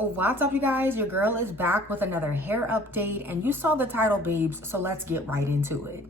What's up, you guys? Your girl is back with another hair update, and you saw the title, babes, so let's get right into it.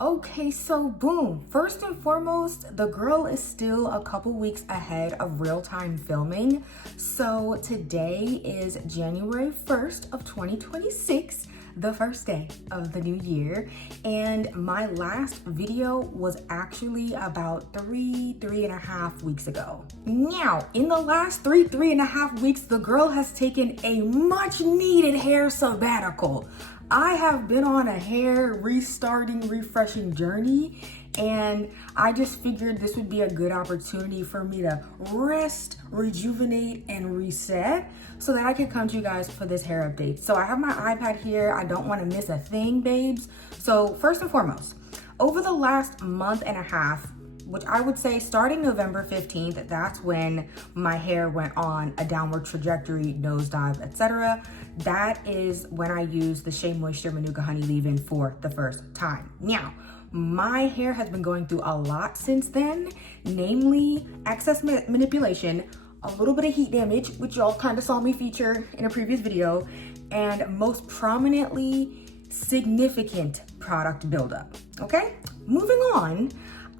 Okay, so boom. First and foremost, the girl is still a couple weeks ahead of real-time filming. So today is January 1st of 2026, the first day of the new year. And my last video was actually about three and a half weeks ago. Now, in the last three and a half weeks, the girl has taken a much needed hair sabbatical. I have been on a hair restarting, refreshing journey, and I just figured this would be a good opportunity for me to rest, rejuvenate, and reset so that I could come to you guys for this hair update. So I have my iPad here. I don't want to miss a thing, babes. So first and foremost, over the last month and a half, which I would say starting November 15th, that's when my hair went on a downward trajectory, nosedive, etc. That is when I used the Shea Moisture Manuka Honey Leave-In for the first time. Now, my hair has been going through a lot since then, namely excess manipulation, a little bit of heat damage, which y'all kind of saw me feature in a previous video, and most prominently, significant product buildup. Okay, moving on.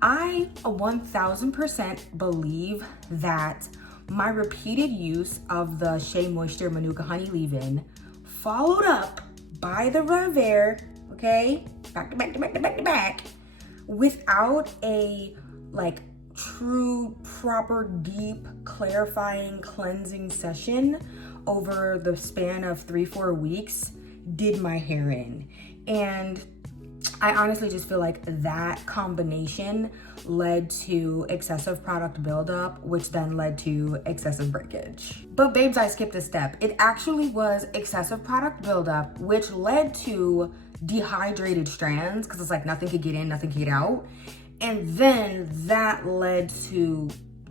I 1000% believe that my repeated use of the Shea Moisture Manuka Honey Leave-In, followed up by the Rev Air, okay, back to back, without a true, proper, deep, clarifying, cleansing session over the span of 3-4 weeks, did my hair in. And I honestly just feel like that combination led to excessive product buildup, which then led to excessive breakage. But babes, I skipped a step. It actually was excessive product buildup, which led to dehydrated strands, because it's like nothing could get in, nothing could get out. And then that led to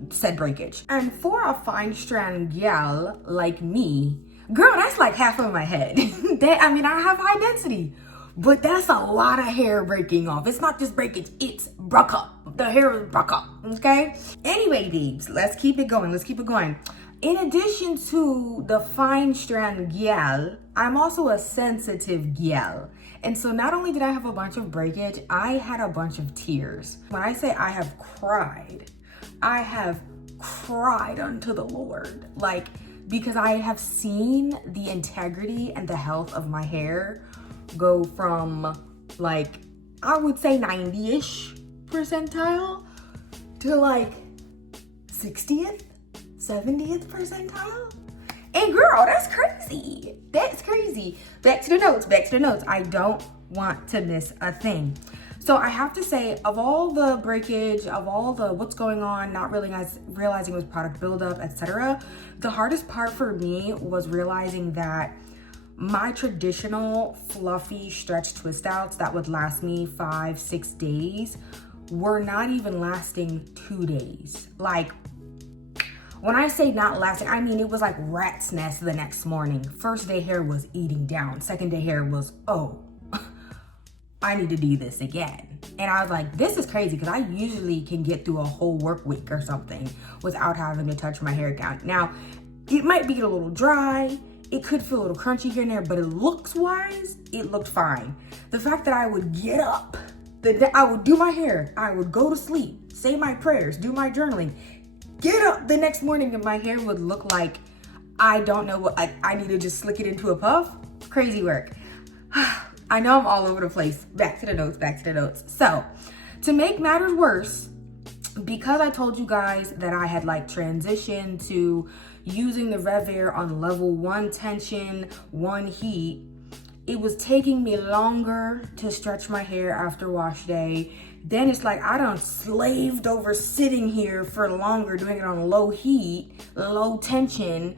said breakage. And for a fine strand gal like me, girl, that's like half of my head. I have high density. But that's a lot of hair breaking off. It's not just breakage, it's broke up. The hair is broke up, okay? Anyway, babes, let's keep it going. In addition to the fine strand gal, I'm also a sensitive gal. And so not only did I have a bunch of breakage, I had a bunch of tears. When I say I have cried unto the Lord. Because I have seen the integrity and the health of my hair go from I would say 90-ish percentile to 60th, 70th percentile. And girl, that's crazy. Back to the notes. I don't want to miss a thing. So I have to say, of all the breakage, of all the what's going on, not realizing it was product buildup, etc., the hardest part for me was realizing that my traditional fluffy stretch twist outs that would last me 5-6 days were not even lasting 2 days. When I say not lasting, I mean it was like rat's nest the next morning. First day hair was eating down. Second day hair was, oh, I need to do this again. And I was like, this is crazy, because I usually can get through a whole work week or something without having to touch my hair down. Now, it might be a little dry. It could feel a little crunchy here and there, but looks-wise, it looked fine. The fact that I would get up, that I would do my hair, I would go to sleep, say my prayers, do my journaling, get up the next morning and my hair would look like, I don't know what, I need to just slick it into a puff. Crazy work. I know I'm all over the place. Back to the notes. So, to make matters worse, because I told you guys that I had transitioned to using the Rev Air on level 1 tension, 1 heat, it was taking me longer to stretch my hair after wash day. Then it's like I done slaved over sitting here for longer, doing it on low heat, low tension,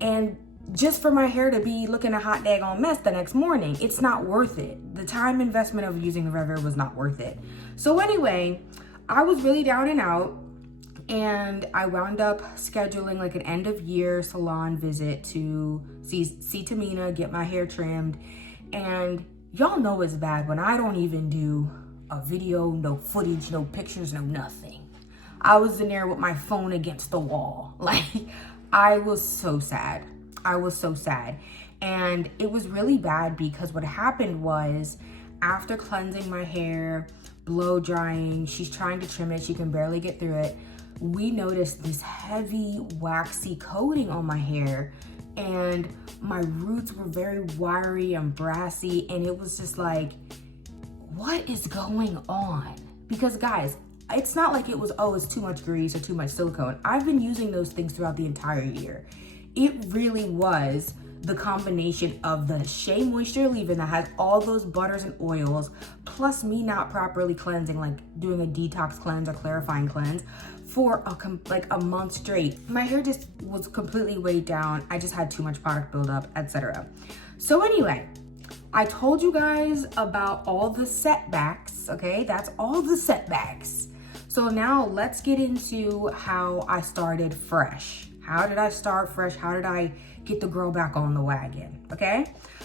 and just for my hair to be looking a hot daggone mess the next morning. It's not worth it. The time investment of using the Rev Air was not worth it. So anyway, I was really down and out, and I wound up scheduling an end of year salon visit to see Tamina, get my hair trimmed. And y'all know it's bad when I don't even do a video, no footage, no pictures, no nothing. I was in there with my phone against the wall. I was so sad. I was so sad. And it was really bad because what happened was, after cleansing my hair, blow drying, she's trying to trim it, she can barely get through it, we noticed this heavy waxy coating on my hair, and my roots were very wiry and brassy, and it was just like, what is going on? Because guys, it's not like it was, oh, it's too much grease or too much silicone. I've been using those things throughout the entire year. It really was the combination of the Shea Moisture leave-in that has all those butters and oils, plus me not properly cleansing, like doing a detox cleanse or clarifying cleanse for a month straight. My hair just was completely weighed down. I just had too much product buildup, etc. So anyway, I told you guys about all the setbacks, okay? That's all the setbacks. So now let's get into how I started fresh. How did I start fresh? How did I get the girl back on the wagon, okay?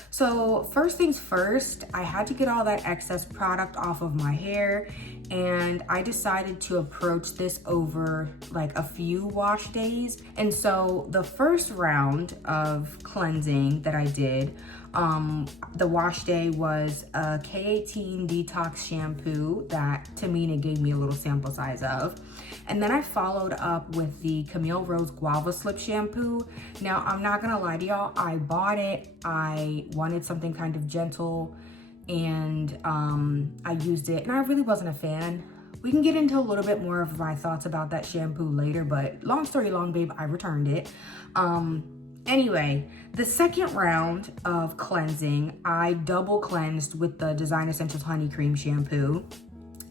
So first things first, I had to get all that excess product off of my hair, and I decided to approach this over like a few wash days. And so the first round of cleansing that I did, the wash day was a K18 detox shampoo that Tamina gave me a little sample size of. And then I followed up with the Camille Rose Guava Slip shampoo. Now, I'm not gonna lie to y'all, I bought it, I wanted something kind of gentle, and I used it, and I really wasn't a fan. We can get into a little bit more of my thoughts about that shampoo later, but long story long, babe, I returned it. Anyway, the second round of cleansing, I double cleansed with the Design Essentials Honey Cream shampoo.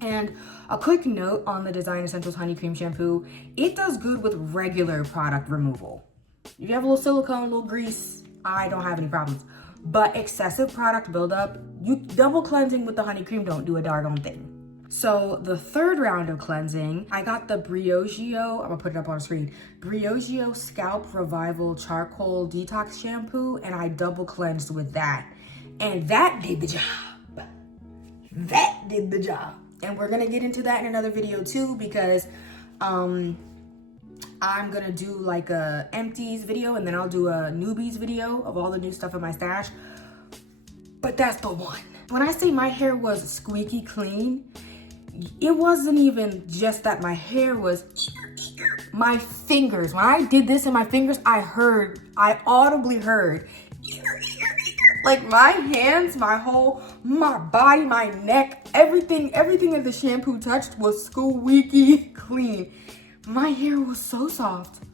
And a quick note on the Design Essentials Honey Cream shampoo, it does good with regular product removal. If you have a little silicone, a little grease, I don't have any problems. But excessive product buildup, you double cleansing with the honey cream don't do a darn thing. So the third round of cleansing, I got the Briogeo, I'm gonna put it up on the screen, Briogeo Scalp Revival Charcoal Detox Shampoo, and I double cleansed with that. And that did the job. That did the job. And we're gonna get into that in another video too, because I'm gonna do like a empties video, and then I'll do a newbies video of all the new stuff in my stash. But that's the one. When I say my hair was squeaky clean, it wasn't even just that my hair was, my fingers, when I did this in my fingers, I audibly heard, like my hands, my body, my neck, everything that the shampoo touched was squeaky clean. My hair was so soft,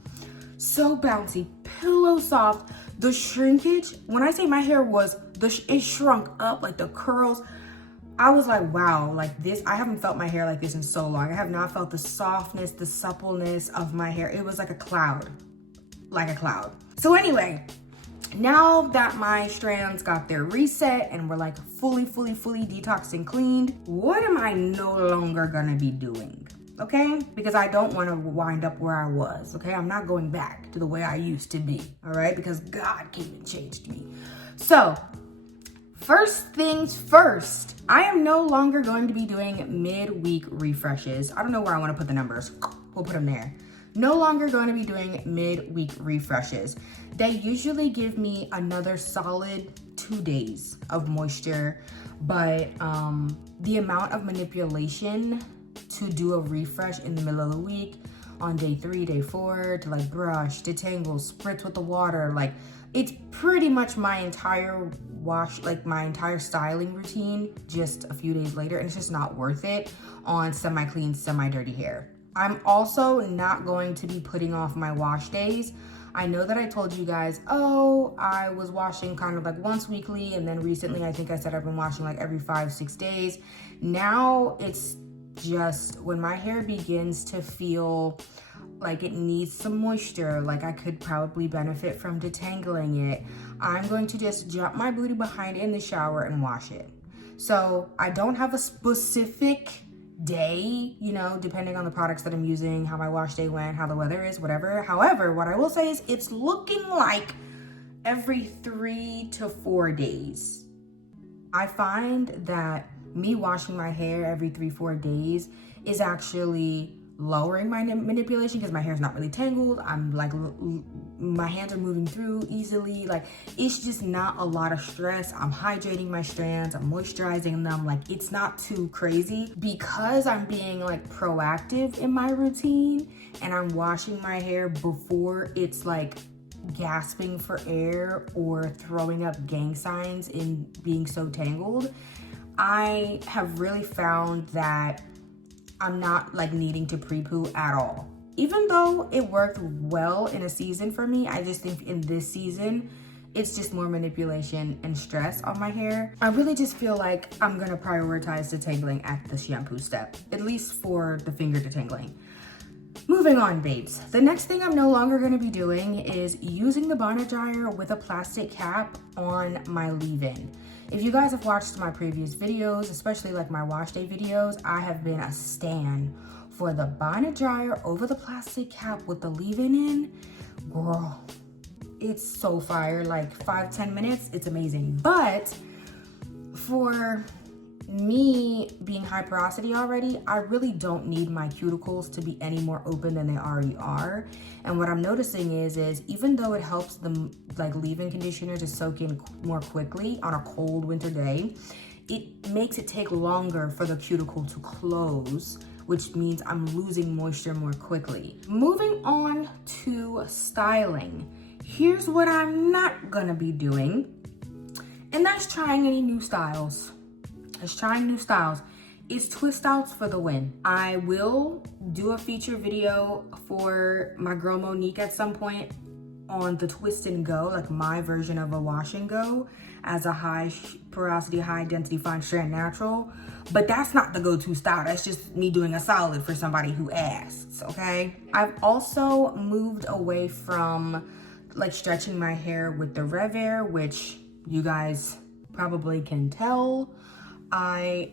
so bouncy, pillow soft. The shrinkage, when I say my hair was, it shrunk up, like the curls. I was like, wow, like this, I haven't felt my hair like this in so long. I have not felt the softness, the suppleness of my hair. It was like a cloud, like a cloud. So anyway, now that my strands got their reset and we're like fully detoxed and cleaned, what am I no longer gonna be doing? Okay, because I don't want to wind up where I was. Okay, I'm not going back to the way I used to be. All right, because God came and changed me. So first things first, I am no longer going to be doing midweek refreshes. I don't know where I want to put the numbers. We'll put them there. No longer going to be doing midweek refreshes. They usually give me another solid 2 days of moisture, but the amount of manipulation to do a refresh in the middle of the week on day 3, day 4, to like brush, detangle, spritz with the water, like it's pretty much my entire wash, like my entire styling routine just a few days later, and it's just not worth it on semi-clean, semi-dirty hair. I'm also not going to be putting off my wash days. I know that I told you guys, oh, I was washing kind of like once weekly, and then recently I think I said I've been washing like every 5-6 days. Now it's just when my hair begins to feel like it needs some moisture, like I could probably benefit from detangling it, I'm going to just jump my booty behind it in the shower and wash it. So I don't have a specific day, you know, depending on the products that I'm using, how my wash day went, how the weather is, whatever. However, what I will say is it's looking like every 3 to 4 days. I find that me washing my hair every 3-4 days is actually lowering my manipulation because my hair is not really tangled. I'm like, my hands are moving through easily. Like, it's just not a lot of stress. I'm hydrating my strands, I'm moisturizing them. Like, it's not too crazy because I'm being like proactive in my routine and I'm washing my hair before it's like gasping for air or throwing up gang signs in being so tangled. I have really found that I'm not like needing to pre-poo at all. Even though it worked well in a season for me, I just think in this season, it's just more manipulation and stress on my hair. I really just feel like I'm gonna prioritize detangling at the shampoo step, at least for the finger detangling. Moving on, babes. The next thing I'm no longer gonna be doing is using the bonnet dryer with a plastic cap on my leave-in. If you guys have watched my previous videos, especially like my wash day videos, I have been a stan for the bonnet dryer over the plastic cap with the leave-in in. Girl, it's so fire. Like 5-10 minutes, it's amazing. But for me being high porosity already, I really don't need my cuticles to be any more open than they already are. And what I'm noticing is even though it helps the like leave-in conditioner to soak in more quickly on a cold winter day, it makes it take longer for the cuticle to close, which means I'm losing moisture more quickly. Moving on to styling. Here's what I'm not gonna be doing, and that's trying any new styles. It's twist outs for the win. I will do a feature video for my girl Monique at some point on the twist and go, like my version of a wash and go as a high porosity, high density, fine strand natural. But that's not the go-to style. That's just me doing a solid for somebody who asks, okay? I've also moved away from like stretching my hair with the Rev Air, which you guys probably can tell. I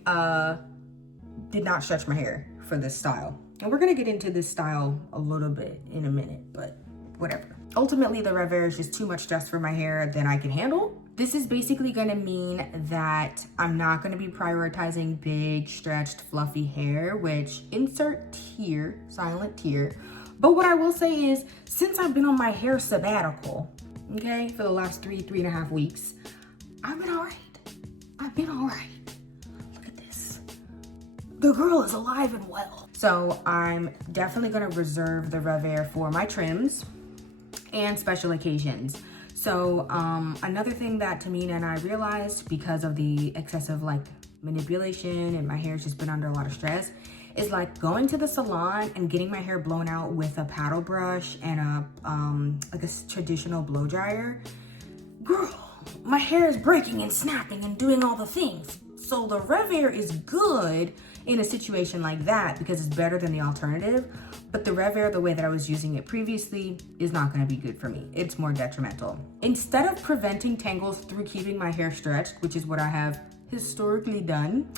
did not stretch my hair for this style. And we're gonna get into this style a little bit in a minute, but whatever. Ultimately, the Rev Air is just too much stress for my hair than I can handle. This is basically gonna mean that I'm not gonna be prioritizing big, stretched, fluffy hair, which insert tear, silent tear. But what I will say is, since I've been on my hair sabbatical, okay, for the last 3.5 weeks, I've been all right. The girl is alive and well. So I'm definitely gonna reserve the Rev Air for my trims and special occasions. So another thing that Tamina and I realized because of the excessive like manipulation and my hair's just been under a lot of stress is like going to the salon and getting my hair blown out with a paddle brush and like a traditional blow dryer. Girl, my hair is breaking and snapping and doing all the things. So the Rev Air is good in a situation like that because it's better than the alternative. But the Rev Air, the way that I was using it previously, is not gonna be good for me. It's more detrimental. Instead of preventing tangles through keeping my hair stretched, which is what I have historically done,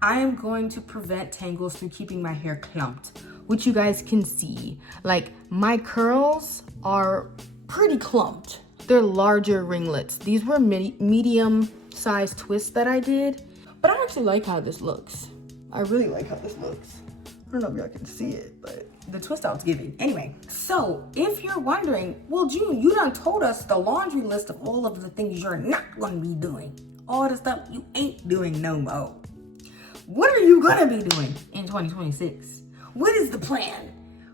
I am going to prevent tangles through keeping my hair clumped, which you guys can see. Like, my curls are pretty clumped. They're larger ringlets. These were medium-sized twists that I did, but I actually like how this looks. I really like how this looks. I don't know if y'all can see it, but the twist out's giving. Anyway, so if you're wondering, well, June, you done told us the laundry list of all of the things you're not gonna be doing. All the stuff you ain't doing no more. What are you gonna be doing in 2026? What is the plan?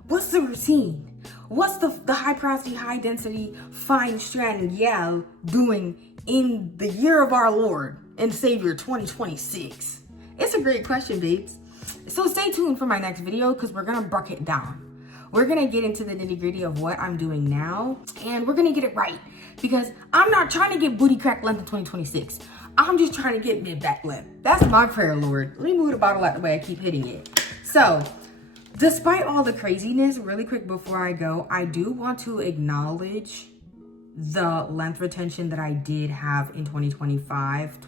What's the routine? What's the high porosity, high density, fine strand gal doing in the year of our Lord and Savior 2026? It's a great question, babes. So stay tuned for my next video because we're gonna break it down. We're gonna get into the nitty-gritty of what I'm doing now, and we're gonna get it right because I'm not trying to get booty crack length in 2026. I'm just trying to get mid-back length. That's my prayer, Lord. Let me move the bottle out the way I keep hitting it. So, despite all the craziness, really quick before I go, I do want to acknowledge the length retention that I did have in 2025.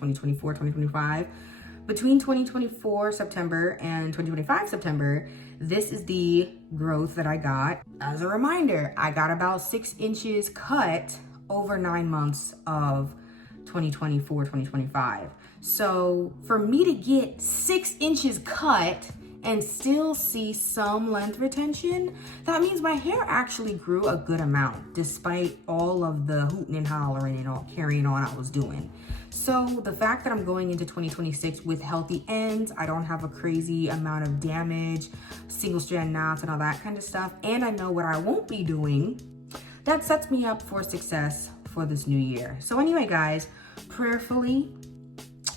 Between 2024 September and 2025 September, this is the growth that I got. As a reminder, I got about 6 inches cut over 9 months of 2024, 2025. So for me to get 6 inches cut and still see some length retention, that means my hair actually grew a good amount despite all of the hooting and hollering and all carrying on I was doing. So the fact that I'm going into 2026 with healthy ends, I don't have a crazy amount of damage, single strand knots and all that kind of stuff, and I know what I won't be doing, that sets me up for success for this new year. So anyway, guys, prayerfully,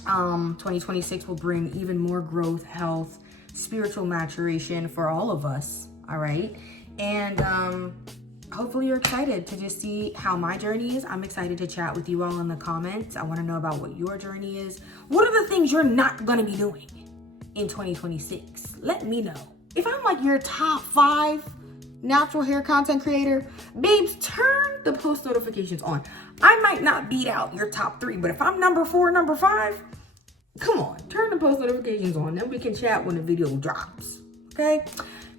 2026 will bring even more growth, health, spiritual maturation for all of us, all right? And hopefully you're excited to just see how my journey is. I'm excited to chat with you all in the comments. I want to know about what your journey is. What are the things you're not going to be doing in 2026? Let me know. If I'm like your top 5 natural hair content creator, babes, turn the post notifications on. I might not beat out your top 3, but if I'm number 4, number 5, come on, turn the post notifications on. Then we can chat when the video drops, okay?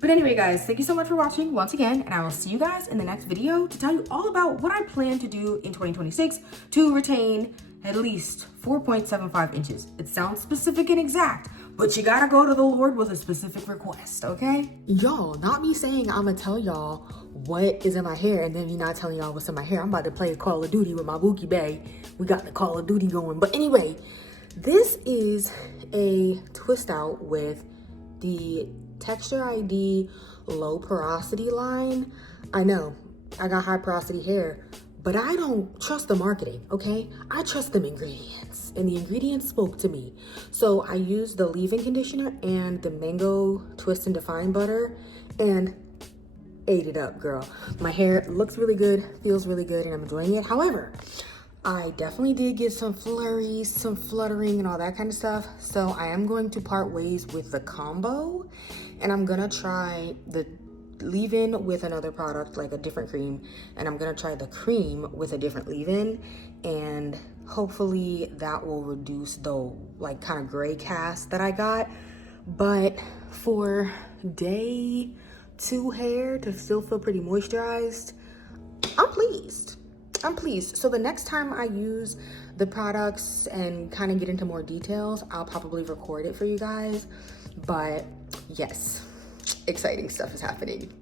But anyway, guys, thank you so much for watching once again, and I will see you guys in the next video to tell you all about what I plan to do in 2026 to retain at least 4.75 inches. It sounds specific and exact, but you gotta go to the Lord with a specific request, okay? Y'all, not me saying I'ma tell y'all what is in my hair and then me not telling y'all what's in my hair. I'm about to play Call of Duty with my Bookie Bay. We got the Call of Duty going. But anyway, this is a twist out with the Texture ID low porosity line. I know I got high porosity hair, but I don't trust the marketing, okay? I trust them ingredients, and the ingredients spoke to me. So I used the leave-in conditioner and the mango twist and define butter and ate it up, girl. My hair looks really good, feels really good, and I'm enjoying it. However, I definitely did get some flurries, some fluttering and all that kind of stuff. So I am going to part ways with the combo, and I'm gonna try the leave-in with another product, like a different cream, and I'm gonna try the cream with a different leave-in, and hopefully that will reduce the like kind of gray cast that I got. But for day 2 hair to still feel pretty moisturized, I'm pleased. So the next time I use the products and kind of get into more details, I'll probably record it for you guys. But yes, exciting stuff is happening.